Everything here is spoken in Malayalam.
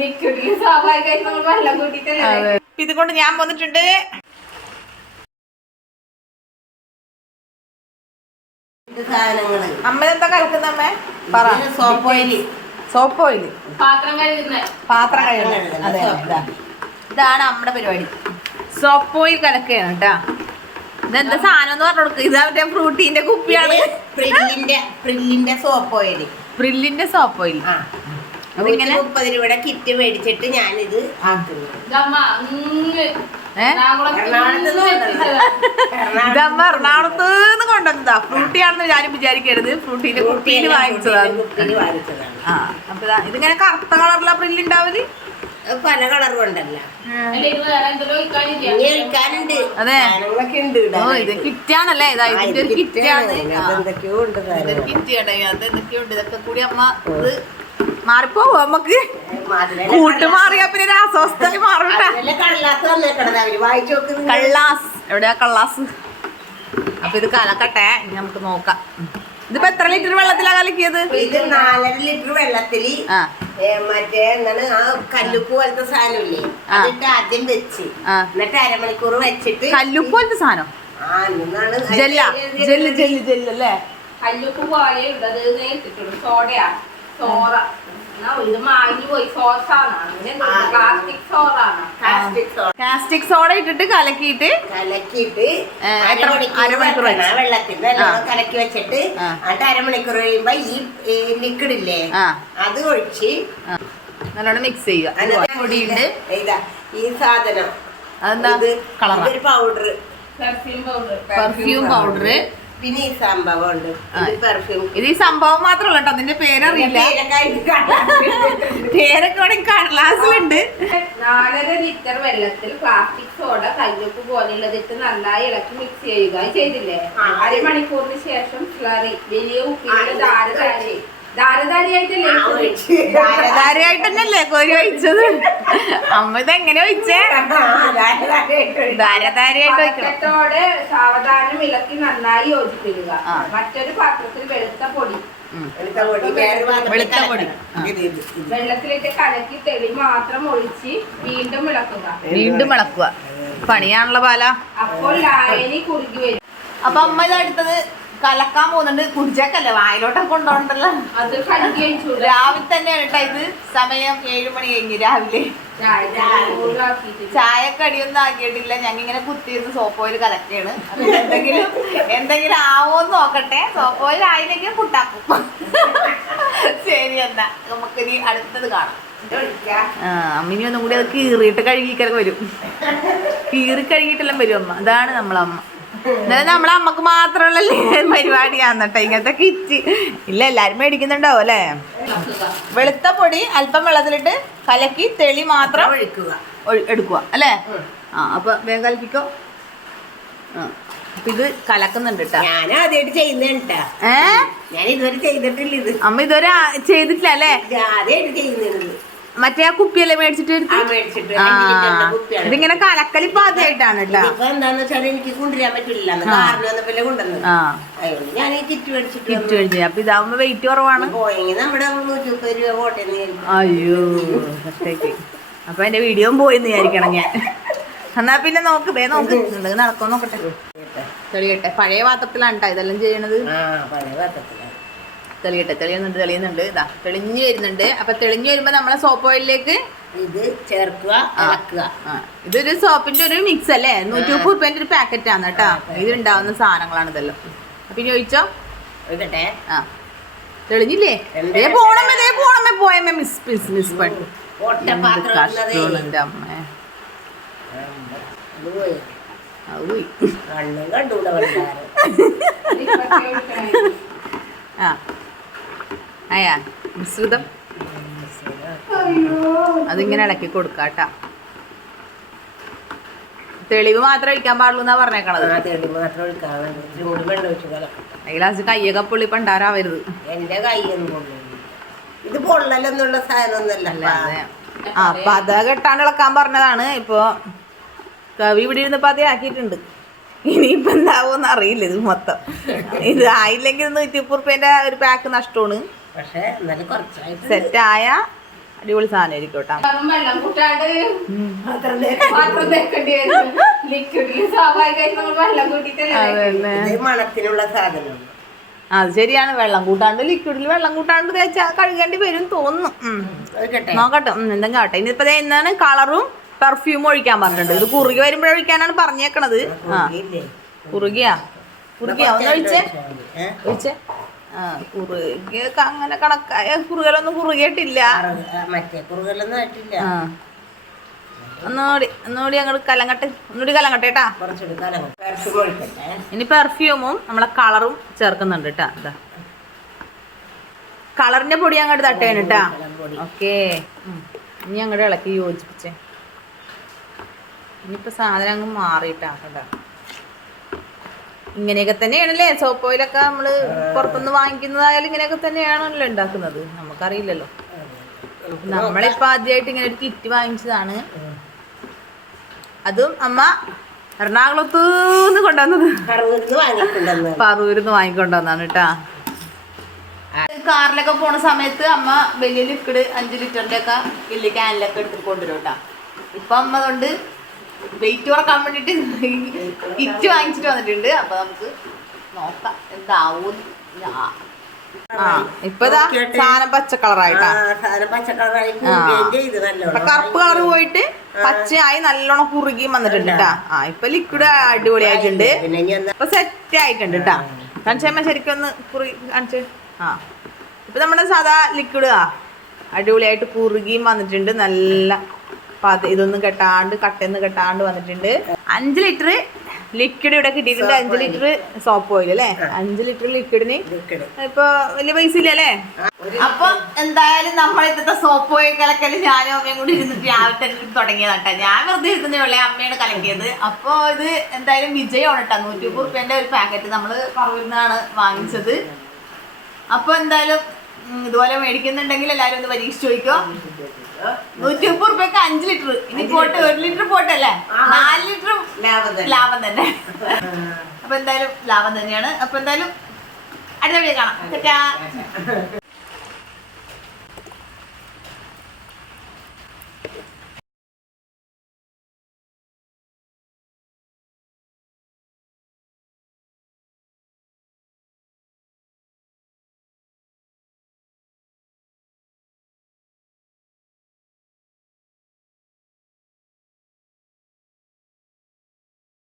ലിക്വിഡിൽ സ്വാഭാവികമായിട്ട് നമ്മൾ വെള്ളം കൂട്ടിയിട്ടല്ലേ ഇത് കൊണ്ട് ഞാൻ വന്നിട്ടുണ്ട്. അമ്മ എന്താ കലക്കുന്ന അമ്മേ? പറ. സോപ്പ് ഓയിൽ സോപ്പ് ഓയിൽ പാത്രം കഴുകുന്ന. പാത്രം അതെ. ഇതാണ് നമ്മുടെ പരിപാടി. സോപ്പ് ഓയിൽ കലക്കുകയാണ് കേട്ടാ ഇതെന്താ സാധനം എന്ന് പറഞ്ഞു കൊടുക്കുക ഇതാ മറ്റേ ഫ്രൂട്ടീന്റെ കുപ്പിയാണ്. പ്രില്ലിന്റെ പ്രില്ലിന്റെ സോപ്പ് ഓയിൽ പ്രില്ലിന്റെ സോപ്പ് ഓയിൽ മുപ്പത് രൂപയുടെ കിറ്റ് മേടിച്ചിട്ട് ഞാനിത് ആക്കുന്നു. ഇതമ്മ? എറണാകുളത്ത് നിന്ന് കൊണ്ടുവന്നതാ ഫ്രൂട്ടി ആണെന്ന് ഞാനും വിചാരിക്കരുത്. ഫ്രൂട്ടിന്റെ കുട്ടിയിൽ വാങ്ങിച്ചതാണ്. ആ അപ്പൊ ഇതിങ്ങനെ കറുത്ത കളറിലുള്ള പ്രില്ല് ഉണ്ടാവൽ പല കളറും ഉണ്ടല്ലോ അതെ. ഓ ഇത് കിറ്റാണല്ലേ? ഇതാ ആ, ഇതിന്റെ ഒരു കിറ്റാണ്. കിറ്റിയാണ് അതെന്തൊക്കെയോ ഉണ്ട്. ഇതൊക്കെ കൂടി അമ്മ ഇത് മാറിപ്പോവോ നമുക്ക്? കൂട്ട് മാറിയാ പിന്നെ രാസവസ്ഥയിൽ മാറൂട്ടാ കള്ളാസ് എവിടെയാ കള്ളാസ്? അപ്പൊ ഇത് കലക്കട്ടെ. ഇനി നമുക്ക് നോക്കാം. ഇതിപ്പോ എത്ര ലിറ്റർ വെള്ളത്തിലാ കലക്കിയത്? ഇത് നാലര ലിറ്റർ ഏ, മറ്റേ എന്താണ് ആ കല്ലുപ്പ് പോലത്തെ സാധനമില്ലേ. അതിട്ട് ആദ്യം വെച്ച്. എന്നിട്ട് അരമണിക്കൂർ വെച്ചിട്ട് കല്ലുപ്പ് പോലത്തെ സാധനം? ജെല്ല. ജെല്ല് ജെല്ല് ജെല്ല് അല്ലേ? കല്ലുപ്പ് പോലെ ഉള്ളത് സോഡയാ. സോറ. കാസ്റ്റിക് സോഡ ഇട്ടിട്ട് കലക്കിയിട്ട് കലക്കിയിട്ട് എത്ര- അരമണിക്കൂർ. വെള്ളത്തിൽ കലക്കി വെച്ചിട്ട് ആ. എന്നിട്ട് അരമണിക്കൂർ കഴിയുമ്പോ ഈ ലിക്വിഡ് ഇല്ലേ അത് ഒഴിച്ച്. നല്ലോണം മിക്സ് ചെയ്യുക. പൊടിയുണ്ട്. ഇതാ ഈ സാധനം. അതെന്താ? കളറാ powder perfume powder perfume powder പിന്നെ ഈ സംഭവം ഉണ്ട് പെർഫ്യൂം ഇത് ഈ സംഭവം മാത്രമല്ല കേട്ടോ അതിന്റെ പേരറിയില്ല. പേരൊക്കെ ഇവിടെ കടലാസിലുണ്ട്. നാലര ലിറ്റർ വെള്ളത്തിൽ പ്ലാസ്റ്റിക് സോഡ കല്ലുപ്പ് പോലുള്ളതിട്ട് നന്നായി ഇളക്കി മിക്സ് ചെയ്യുക. ചെയ്തില്ലേ. അരമണിക്കൂറിന് ശേഷം സ്ലറി വലിയ ഉപ്പിന്റെ ധാര. ധാരധാരയായിട്ട് തന്നെയല്ലേ കോരി ഒഴിച്ചത് അമ്മ ഇത് എങ്ങനെ ഒഴിച്ചേ ധാരധാരിയായിട്ട് സാവധാനം ഇളക്കി നന്നായി യോജിപ്പിക്കുക. മറ്റൊരു പാത്രത്തിൽ വെളുത്ത പൊടി. വെള്ളത്തിലിട്ട് കലക്കി തെളി മാത്രം ഒഴിച്ച് വീണ്ടും ഇളക്കുക. വീണ്ടും ഇളക്കുക. പണിയാണല്ലോ പാല അപ്പോൾ ലായനി കുറുകി വരും. അപ്പൊ അമ്മ ഇത് അടുത്തത് കലക്കാൻ പോകുന്നുണ്ട്. കുടിച്ചേക്കല്ലേ? വായിലോട്ട് കൊണ്ടോണ്ടല്ലോ അത് കലക്കി വെച്ചു രാവിലെ തന്നെ കേട്ടാ ഇത്. സമയം ഏഴു മണി കഴിഞ്ഞ് രാവിലെ. ചായ കടിയൊന്നും ആക്കിയിട്ടില്ല. ഞങ്ങൾ ഇങ്ങനെ കുത്തിയിരുന്ന് സോപ്പോയിൽ കലക്കാണ് എന്തെങ്കിലും എന്തെങ്കിലും എന്തെങ്കിലും ആവോന്ന് നോക്കട്ടെ. സോപ്പോയിൽ ആയില്ലെങ്കിൽ പുട്ടാക്കും ശരി എന്നാ. നമുക്ക് ഇനി അടുത്തത് കാണാം. ആ അമ്മിനി ഒന്നും കൂടി അത് കീറിയിട്ട് കഴുകിക്കൊക്കെ വരും. കീറി കഴുകിയിട്ടെല്ലാം വരും അമ്മ. അതാണ് നമ്മളമ്മ എന്നാലും നമ്മളെ അമ്മയ്ക്ക് മാത്രമുള്ള പരിപാടിയാന്ന് കേട്ടോ ഇങ്ങനത്തെ കിറ്റ്. ഇല്ല എല്ലാരും മേടിക്കുന്നുണ്ടാവും അല്ലേ? വെളുത്ത പൊടി അല്പം വെള്ളത്തിലിട്ട് കലക്കി തെളി മാത്രം ഒഴിക്കുക. എടുക്കുക അല്ലേ? ആ അപ്പൊ വേഗം കലക്കിക്കോ. ഇത് കലക്കുന്നുണ്ട് ഞാൻ ആദ്യമായിട്ട് ചെയ്യുന്നുണ്ടാ ഞാൻ ഇതുവരെ ചെയ്തിട്ടില്ല ഇത്. അമ്മ ഇതുവരെ ചെയ്തിട്ടില്ല അല്ലേ? ആദ്യമായിട്ട് ചെയ്യുന്നത്. മറ്റേ ആ കുപ്പിയല്ലേ മേടിച്ചിട്ട് ഇതിങ്ങനെ കലക്കലിപ്പോ ആദ്യമായിട്ടാണ് കേട്ടോ. ഇതിപ്പോ എന്താന്ന് വെച്ചാൽ എനിക്ക് കൊണ്ടുവരാൻ പറ്റില്ല കാറിൽ ആ. കാറിന് വന്നപ്പോലെ കൊണ്ടുവന്നത്. അതുകൊണ്ട് ഞാൻ ഈ കിറ്റ് മേടിച്ചിട്ട് കിറ്റ് മേടിച്ചു. അപ്പൊ ഇതാവുമ്പോ വെയിറ്റ് കുറവാണ്. പോയെങ്കിൽ നമ്മുടെ നൂറ്റി മുപ്പത് രൂപ പോട്ടെ എന്ന് വിചാരിക്കും. അയ്യോ അപ്പൊ എന്റെ വീഡിയോ പോയെന്ന് വിചാരിക്കണം ഞാൻ. എന്നാ പിന്നെ നോക്ക് വേ നോക്ക്. നടക്കോ നോക്കട്ടെ. തെളിയട്ടെ. പഴയ പാത്രത്തിലാണ് കേട്ടോ ഇതെല്ലാം ചെയ്യണത്. പഴയ പാത്രത്തിലാണ്. തെളിയട്ടെ തെളിയുന്നുണ്ട് തെളിയുന്നുണ്ട്. ഇതാ തെളിഞ്ഞു വരുന്നുണ്ട്. അപ്പൊ തെളിഞ്ഞു വരുമ്പോ നമ്മളെ സോപ്പ് ഓയിലിലേക്ക് ഇത് ചേർക്കുക. ഇളക്കുക. ഇതൊരു സോപ്പിന്റെ ഒരു മിക്സ് അല്ലേ? നൂറ്റി മുപ്പത് റുപ്യന്റെ ഒരു പാക്കറ്റ് ആണ് കേട്ടോ. ഇതിലുണ്ടാവുന്ന സാധനങ്ങളാണ് ഇതെല്ലാം അപ്പൊ ഇനി ചോദിച്ചോ ഒഴിക്കട്ടെ. ആ. തെളിഞ്ഞില്ലേ? ദേ പോണമ്മേ പോയമ്മേ. മിസ് മിസ് മിസ് പണി ഒറ്റ എന്ത് പാത്രം കഷ്ടമാണ് ഇടുന്നതേ. എന്റെ അമ്മേ. അത് പോയി. അത് പോയി. കണ്ണും കണ്ടൂടെ വലുതാരം. ആ. അയാ മിശ്രിതം അതിങ്ങനെ ഇളക്കി കൊടുക്കാട്ടാ തെളിവ് മാത്രം ഒഴിക്കാൻ പാടുള്ളൂ എന്നാ പറഞ്ഞേക്കണത് ഗ്ലാസ് കയ്യൊക്കെ പുള്ളി പണ്ടാരാവരുത്. എന്റെ പൊള്ളില്ല ഇത് പൊള്ളലൊന്നുള്ള സാധനമൊന്നുമല്ല. ആ പത കെട്ടാണ്ട് ഇളക്കാൻ പറഞ്ഞതാണ്. ഇപ്പൊ കവി ഇവിടെ ഇരുന്ന് പതി ആക്കിയിട്ടുണ്ട്. ഇനിയിപ്പോ എന്താവോന്ന് അറിയില്ല ഇത് മൊത്തം. ഇത് ആയില്ലെങ്കിൽ നൂറ്റി മുപ്പത് റുപ്യന്റെ ഒരു പാക്ക് നഷ്ടമാണ് പക്ഷെ എന്നാലും കുറച്ചായിട്ട് സെറ്റായ അടിപൊളി സാധനമായിരിക്കും കേട്ടോ. വെറും വെള്ളം കൂട്ടാണ്ട് ലിക്വിഡിൽ സ്വാഭാവികമായിട്ട് നമ്മൾ വെള്ളം മണത്തിനുള്ള സാധനം അത് ശരിയാണ്. വെള്ളം കൂട്ടാണ്ട് ലിക്വിഡിൽ വെള്ളം കൂട്ടാണ്ട് തേച്ചാൽ കഴുകേണ്ടി വരും തോന്നുന്നു. നോക്കട്ടെ. എന്തെങ്കിലും ആവട്ടെ ഇനിയിപ്പോ ദേ എന്താണ്? കളറും പെർഫ്യൂമും ഒഴിക്കാൻ പറഞ്ഞിട്ടുണ്ട്. ഇത് കുറുകി വരുമ്പോഴൊഴിക്കാനാണ് പറഞ്ഞേക്കണത്. ആ. കുറുകിയാ. കുറുകിയാ. ഒന്ന് ഒഴിച്ചേ. ഒഴിച്ചേ. ആ കുറുകിയൊക്കെ അങ്ങനെ കണക്കായ കുറുകലൊന്നും കുറുകിയിട്ടില്ല. മറ്റേ കുറുകലൊന്നും ആയിട്ടില്ല. ഒന്നുകൂടി ഒന്നുകൂടി അങ്ങോട്ട് കലങ്ങട്ടെ ഒന്നുകൂടി കലങ്ങട്ടെ കേട്ടാ കുറച്ചുകൂടി കലം പെർഫ്യൂം ഒഴിക്കട്ടെ. ഇനി പെർഫ്യൂമും നമ്മളെ കളറും ചേർക്കുന്നുണ്ട് കേട്ടാ ഇതാ കളറിന്റെ പൊടി അങ്ങോട്ട് തട്ടേണ് കേട്ടാ. ഓക്കേ. ഇനി അങ്ങോട്ട് ഇളക്കി യോജിപ്പിച്ചേ. ഇനിയിപ്പോ സാധനം അങ്ങ് മാറിയിട്ടാ കേട്ടാ. ഇങ്ങനെയൊക്കെ തന്നെയാണല്ലേ? സോപ്പ് ഓയിലൊക്കെ നമ്മൾ പുറത്തുനിന്ന് വാങ്ങിക്കുന്നതായാലും ഇങ്ങനെയൊക്കെ തന്നെയാണല്ലോ ഉണ്ടാക്കുന്നത്. നമുക്കറിയില്ലല്ലോ. നമ്മളിപ്പോ ആദ്യമായിട്ട് ഇങ്ങനെ ഒരു കിറ്റ് വാങ്ങിച്ചതാണ്. അതും അമ്മ എറണാകുളത്ത് നിന്ന് കൊണ്ടുവന്നത്. പറൂരിന്ന് വാങ്ങിക്കൊണ്ടുവന്നാണ് കേട്ടാ കാറിലൊക്കെ പോണ സമയത്ത് അമ്മ വലിയ ലിക്വിഡ് അഞ്ച് ലിറ്ററിന്റെ ഒക്കെ വലിയ ക്യാനിലൊക്കെ എടുത്തിട്ട് കൊണ്ടുവരും കേട്ടാ ഇപ്പൊ അമ്മ അതുകൊണ്ട് വെയിറ്റ് കുറയ്ക്കാൻ വേണ്ടിട്ട് കിറ്റ് വാങ്ങിച്ചിട്ട് വന്നിട്ടുണ്ട്. അപ്പൊ നമുക്ക് നോക്കാം എന്താവും. ആ ഇപ്പൊ ഇതാ സാധനം പച്ച കളറായിട്ടാ കറുപ്പ് കളർ പോയിട്ട് പച്ചയായി നല്ലോണം കുറുകിയും വന്നിട്ടുണ്ട് കേട്ടാ ആ ഇപ്പൊ ലിക്വിഡ് അടിപൊളിയായിട്ടുണ്ട്. പിന്നെ ഇനി എന്താ? ഇപ്പൊ സെറ്റ് ആയിട്ടുണ്ട് കേട്ടാ കാണിച്ചമ്മ ശരിക്കും ഒന്ന് കുറി കാണിച്ച്. ആ. ഇപ്പൊ നമ്മുടെ സാധാ ലിക്വിഡ് ആ അടിപൊളിയായിട്ട് കുറുകിയും വന്നിട്ടുണ്ട്. നല്ല ഇതൊന്നും കെട്ടാണ്ട് കട്ടയൊന്നും കെട്ടാണ്ട് വന്നിട്ടുണ്ട്. അഞ്ച് ലിറ്റർ ലിക്വിഡ് ഇവിടെ കിട്ടിയിട്ടുണ്ട്. അഞ്ച് ലിറ്റർ സോപ്പ് ഓയിൽ അല്ലേ? അഞ്ച് ലിറ്റർ ലിക്വിഡിന് ലിക്വിഡ് ഇപ്പൊ വലിയ പൈസ ഇല്ലല്ലേ അപ്പൊ എന്തായാലും നമ്മൾ ഇന്നത്തെ സോപ്പ് ഓയിൽ കലക്കൽ ഞാനും അമ്മയും കൂടി ഇരുന്നിട്ട് രാവിലെ തന്നെ തുടങ്ങിയതാട്ടെ ഞാൻ വെറുതെ ഇരുന്നേ ഉള്ളേ. അമ്മയാണ് കലക്കിയത്. അപ്പൊ ഇത് എന്തായാലും വിജയമാണ് കേട്ടോ നൂറ്റി മുപ്പത് റുപ്യന്റെ ഒരു പാക്കറ്റ് നമ്മൾ പറവൂരിന്നാണ് വാങ്ങിച്ചത്. അപ്പൊ എന്തായാലും ഇതുപോലെ മേടിക്കുന്നുണ്ടെങ്കിൽ എല്ലാരും ഒന്ന് പരീക്ഷിച്ച് ചോദിക്കോ. നൂറ്റി മുപ്പത് റുപ്യക്ക് അഞ്ച് ലിറ്റർ. ഇനി പോട്ട് ഒരു ലിറ്റർ പോട്ടല്ലേ നാല് ലിറ്റർ ലാഭം തന്നെ. അപ്പൊ എന്തായാലും ലാഭം തന്നെയാണ്. അപ്പൊ എന്തായാലും അടുത്ത വീഡിയോ കാണാം.